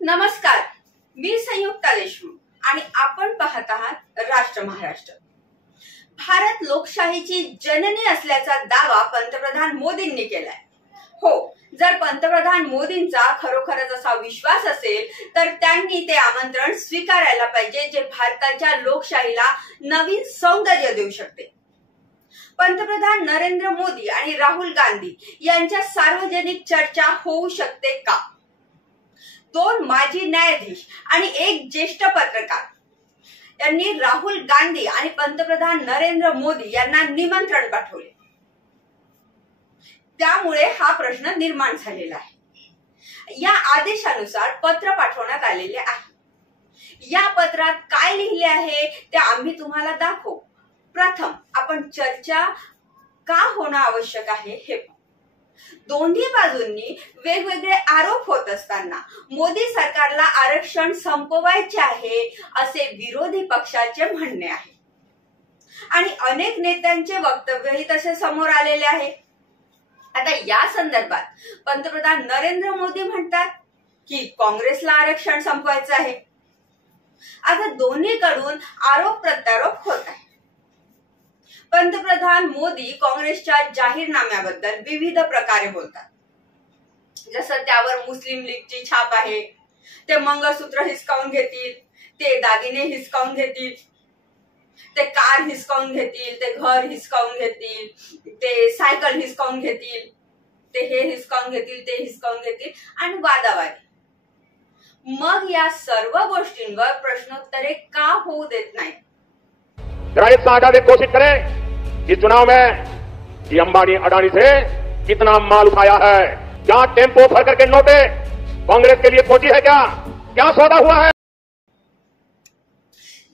नमस्कार, मी संयुक्ता देशमुख आणि आपण पाहत आहात राष्ट्र महाराष्ट्र। भारत लोकशाहीची जननी असल्याचा दावा पंतप्रधान मोदींनी केलाय। हो, जर पंतप्रधान मोदींचा खरोखरच असा विश्वास असेल तर त्यांनी ते आमंत्रण स्वीकारायला पाहिजे, जे भारताच्या लोकशाहीला नवीन सौंदर्य देऊ शकते। पंतप्रधान नरेंद्र मोदी आणि राहुल गांधी यांच्या सार्वजनिक चर्चा होऊ शकते का? दोन माजी न्यायाधीश आणि एक ज्येष्ठ पत्रकार यांनी राहुल गांधी आणि पंतप्रधान नरेंद्र मोदी यांना निमंत्रण पाठवले। त्यामुळे हा प्रश्न निर्माण झालेला आहे। या आदेशानुसार पत्र पाठवण्यात आलेले आहे। या पत्रात काय लिहिले आहे ते आम्ही तुम्हाला दाखवू। प्रथम आपण चर्चा का होणं आवश्यक आहे हे पाहू। दोन्ही बाजूंनी वेगवेगळे आरोप होत असताना मोदी सरकारला आरक्षण संपवायचे आहे असे विरोधी पक्षाचे म्हणणे आहे आणि अनेक नेत्यांचे वक्तव्यही तसे समोर आलेले आहे। आता या संदर्भात पंतप्रधान नरेंद्र मोदी म्हणतात की काँग्रेसला आरक्षण संपवायचं आहे। आता दोन्हीकडून आरोप प्रत्यारोप होत आहे। पंतप्रधान मोदी काँग्रेसच्या जाहीरनाम्याबद्दल विविध प्रकारे बोलतात, जसं त्यावर मुस्लिम लीगची छाप आहे, ते मंगळसूत्र हिसकावून घेतील, ते दागिने हिसकावून घेतील, ते कार हिसकावून घेतील, ते घर हिसकावून घेतील, ते सायकल हिसकावून घेतील, ते हे हिसकावून घेतील, ते हिसकावून घेतील आणि वादावादी। मग या सर्व गोष्टींवर प्रश्नोत्तरे का होऊ देत नाही? कोशिश करें इस चुनाव में कि अंबानी अडानी से कितना माल उठाया है, क्या टेम्पो भर करके नोटे कांग्रेस के लिए पहुंची है, क्या सौदा हुआ है।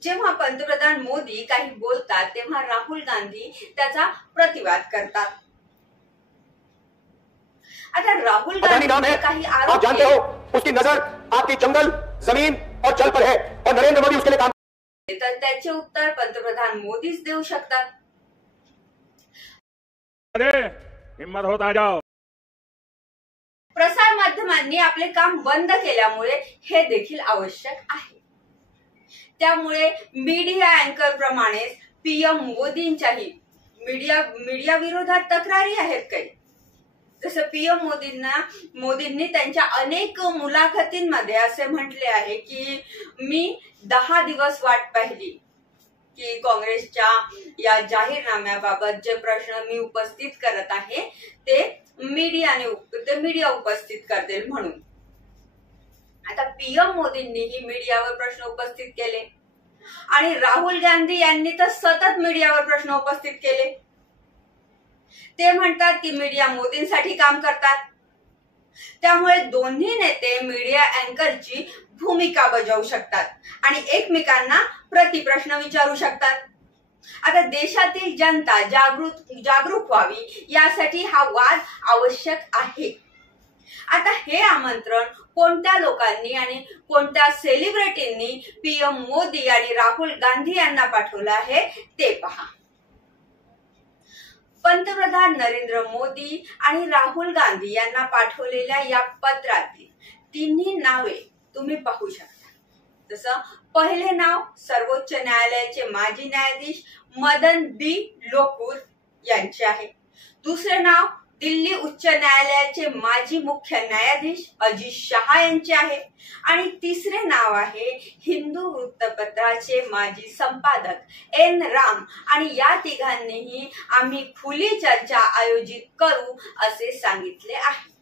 जेव्हा पंतप्रधान मोदी काही बोलतात तेव्हा राहुल गांधी त्याचा प्रतिवाद करतात। आता राहुल गांधी काही आरोप आप जानते हो उसकी नजर आपकी जंगल, जमीन और जल पर है और नरेंद्र मोदी उसके लिए काम। तर त्याचे उत्तर पंतप्रधान मोदीच देऊ शकतात। हिम्मत होत आ जाओ। प्रसार माध्यमांनी आपले काम बंद केल्यामुळे हे देखील आवश्यक आहे। त्यामुळे मीडिया अँकर प्रमाणेच पीएम मोदींच्याही मीडिया विरोधात तक्रारी आहेत काही। जसं पीएम मोदींनी त्यांच्या अनेक मुलाखतींमध्ये असे म्हटले आहे की मी 10 दिवस वाट पाहिली की काँग्रेसच्या या जाहीरनाम्याबाबत जे प्रश्न मी उपस्थित करत आहे ते मीडिया उपस्थित करतील म्हणून। आता पीएम मोदींनीही मीडियावर प्रश्न उपस्थित केले आणि राहुल गांधी यांनी तर सतत मीडियावर प्रश्न उपस्थित केले। ते म्हणतात की मीडिया मोदींसाठी काम करतात। त्यामुळे दोन्ही नेते मीडिया अँकरची भूमिका बजावू शकतात आणि एकमेकांना प्रतिप्रश्न विचारू शकतात। आता देशातील जनता जागरूक व्हावी यासाठी हा वाद आवश्यक आहे। आता हे आमंत्रण कोणत्या लोकांनी आणि कोणत्या सेलिब्रिटींनी पीएम मोदी आणि राहुल गांधी यांना पाठवलं आहे ते पहा। पंतप्रधान नरेंद्र मोदी आणि राहुल गांधी यांना पाठवलेल्या या पत्रातील तिन्ही नावे तुम्ही पाहू शकता। जसं पहिले नाव सर्वोच्च न्यायालयाचे माजी न्यायाधीश मदन बी लोकुर यांचे आहे। दुसरे नाव दिल्ली उच्च न्यायालयाचे माजी मुख्य न्यायाधीश अजित शहा यांचे आहे आणि तिसरे नाव आहे हिंदू वृत्तपत्राचे माजी संपादक एन राम। आणि या तिघांनीही आम्ही खुली चर्चा आयोजित करू असे सांगितले आहे।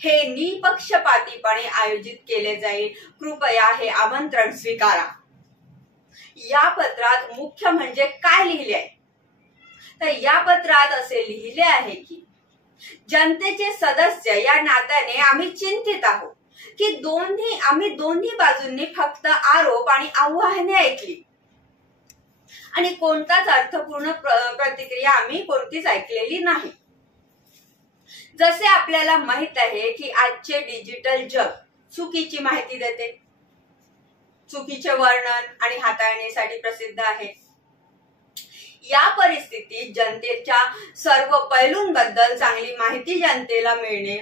हे निपक्षपातीपणे आयोजित केले जाईल, कृपया हे आमंत्रण स्वीकारा। या पत्रात मुख्य म्हणजे काय लिहिले आहे तर या पत्रात असे लिहिले आहे की जनतेचे सदस्य या नात्याने आम्ही चिंतित आहोत की आम्ही दोन्ही बाजूंनी फक्त आरोप आणि आव्हाने ऐकली आणि कोणताच अर्थपूर्ण प्रतिक्रिया आम्ही कोणतीच ऐकलेली नाही। जसे आपल्याला माहित आहे की आजचे डिजिटल जग चुकीची माहिती देते, चुकीचे वर्णन आणि हाताळणीसाठी प्रसिद्ध आहे। या परिस्थितीत जनतेच्या सर्व पैलूंबद्दल चांगली माहिती जनतेला मिळणे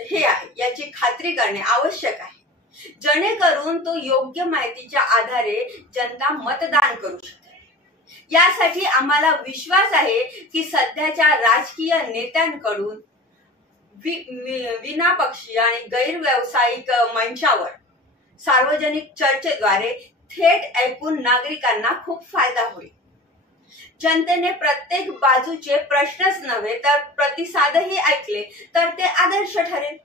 हे आहे, याची खात्री करणे आवश्यक आहे। जेणेकरून तो योग्य माहितीच्या आधारे जनता मतदान करू शकेल। यासाठी आम्हाला विश्वास आहे की सध्याच्या राजकीय नेत्यांकडून विनापक्षीय आणि गैरव्यावसायिक मंचावर सार्वजनिक चर्चेद्वारे थेट ऐकून नागरिकांना खूप फायदा होईल। जनतेने प्रत्येक बाजूचे प्रश्नच नव्हे तर प्रतिसादही ऐकले तर ते आदर्श ठरेल।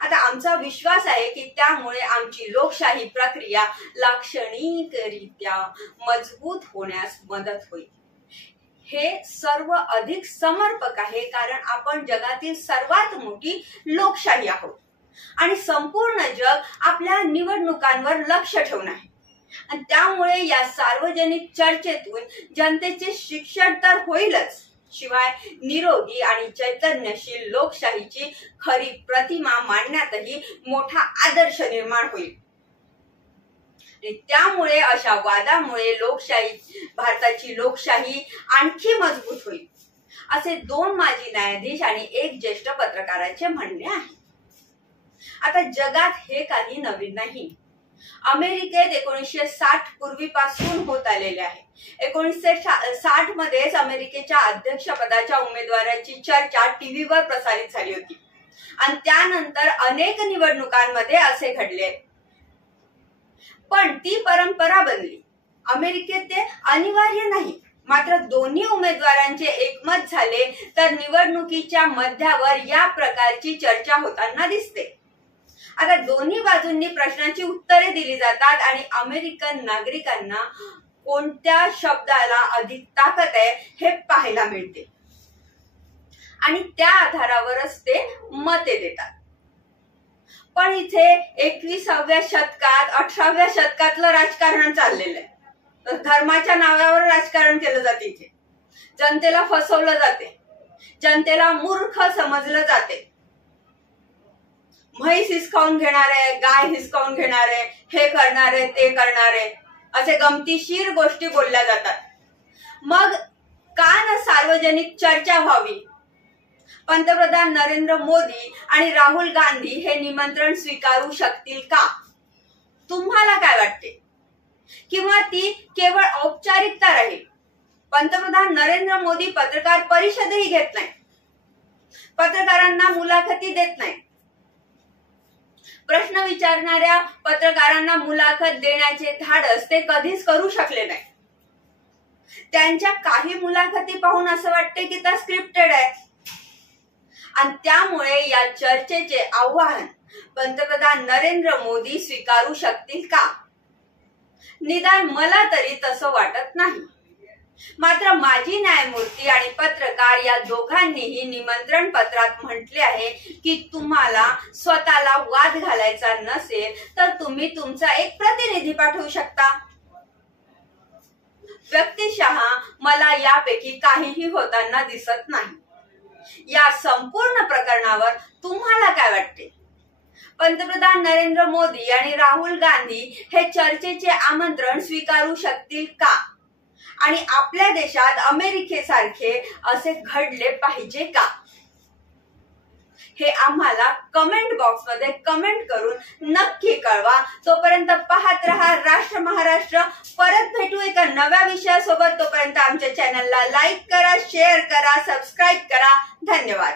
आता आमचा विश्वास आहे की त्यामुळे आमची लोकशाही प्रक्रिया लाक्षणिकरित्या मजबूत होण्यास मदत होईल। हे सर्व अधिक समर्पक आहे कारण आपण जगातील सर्वात मोठी लोकशाही आहोत आणि संपूर्ण जग आपल्या निवडणुकांवर लक्ष ठेवून आहे आणि त्यामुळे या सार्वजनिक चर्चेतून जनतेचे शिक्षण तर होईलच, शिवाय निरोगी आणि चैतन्यशील लोकशाहीची खरी प्रतिमा मांडण्यातही मोठा आदर्श निर्माण होईल। त्यामुळे अशा वादामुळे भारताची लोकशाही आणखी मजबूत होईल, असे 2 माजी न्यायाधीश आणि 1 ज्येष्ठ पत्रकाराचे म्हणणे आहे। आता जगात हे काही नवीन नाही। अमेरिकेत 1960 पूर्वीपासून होत आलेले आहे। 1960 मध्येच अमेरिकेच्या अध्यक्षपदाच्या उमेदवाराची चर्चा टीव्हीवर प्रसारित झाली होती आणि त्यानंतर अनेक निवडणुकांमध्ये असे घडले, पण ती परंपरा बनली। अमेरिकेत ते अनिवार्य नाही, मात्र दोन्ही उमेदवारांचे एकमत झाले तर निवडणुकीच्या मध्यावर या प्रकारची चर्चा होताना दिसते। आता दोन्ही बाजूंनी प्रश्नांची उत्तरे दिली जातात आणि अमेरिकन नागरिकांना कोणत्या शब्दाला अधिक ताकद आहे हे पाहायला मिळते आणि त्या आधारावरच ते मते देतात। पण इथे 21व्या शतकात 18व्या शतकातलं राजकारण चाललेलं आहे। धर्माच्या नावावर राजकारण केलं जाते, इथे जनतेला फसवलं जाते, जनतेला मूर्ख समजलं जाते। म्हैस हिसकावून घेणारे, गाय हिसकावून घेणारे, हे करणारे ते करणारे असे गमतीशीर गोष्टी बोलल्या जातात। मग का न सार्वजनिक चर्चा व्हावी? पंतप्रधान नरेंद्र मोदी आणि राहुल गांधी हे निमंत्रण स्वीकारू शकतील का? तुम्हाला काय वाटते? किंवा ती केवळ औपचारिकता राहील? पंतप्रधान नरेंद्र मोदी पत्रकार परिषदही घेत नाही, पत्रकारांना मुलाखती देत नाही, प्रश्न विचारणाऱ्या पत्रकारांना मुलाखत देण्याचे धाडस ते कधीच करू शकले नाही। त्यांच्या काही मुलाखती पाहून असं वाटते की त्या स्क्रिप्टेड आहे आणि त्यामुळे या चर्चेचे आव्हान पंतप्रधान नरेंद्र मोदी स्वीकारू शकतील का? निदान मला तरी तसं वाटत नाही। मात्र माजी न्यायमूर्ती आणि पत्रकार या दोघांनीही निमंत्रण पत्रात म्हटले आहे की तुम्हाला स्वतःला वाद घालायचा नसेल तर तुम्ही तुमचा एक प्रतिनिधी पाठवू शकता। व्यक्तिशः मला यापैकी काहीही होताना दिसत नाही। या संपूर्ण प्रकरणावर तुम्हाला काय वाटते? पंतप्रधान नरेंद्र मोदी आणि राहुल गांधी हे चर्चेचे आमंत्रण स्वीकारू शकतील का? आणि आपल्या देशात अमेरिकेसारखे असे घडले पाहिजे का? हे आम्हाला कमेंट बॉक्समध्ये कमेंट करून नक्की कळवा। तोपर्यंत पाहत रहा राष्ट्र महाराष्ट्र। परत भेटू एका नव्या विषयासोबत। तोपर्यंत आमच्या चॅनलला लाईक करा, शेअर करा, सबस्क्राईब करा। धन्यवाद।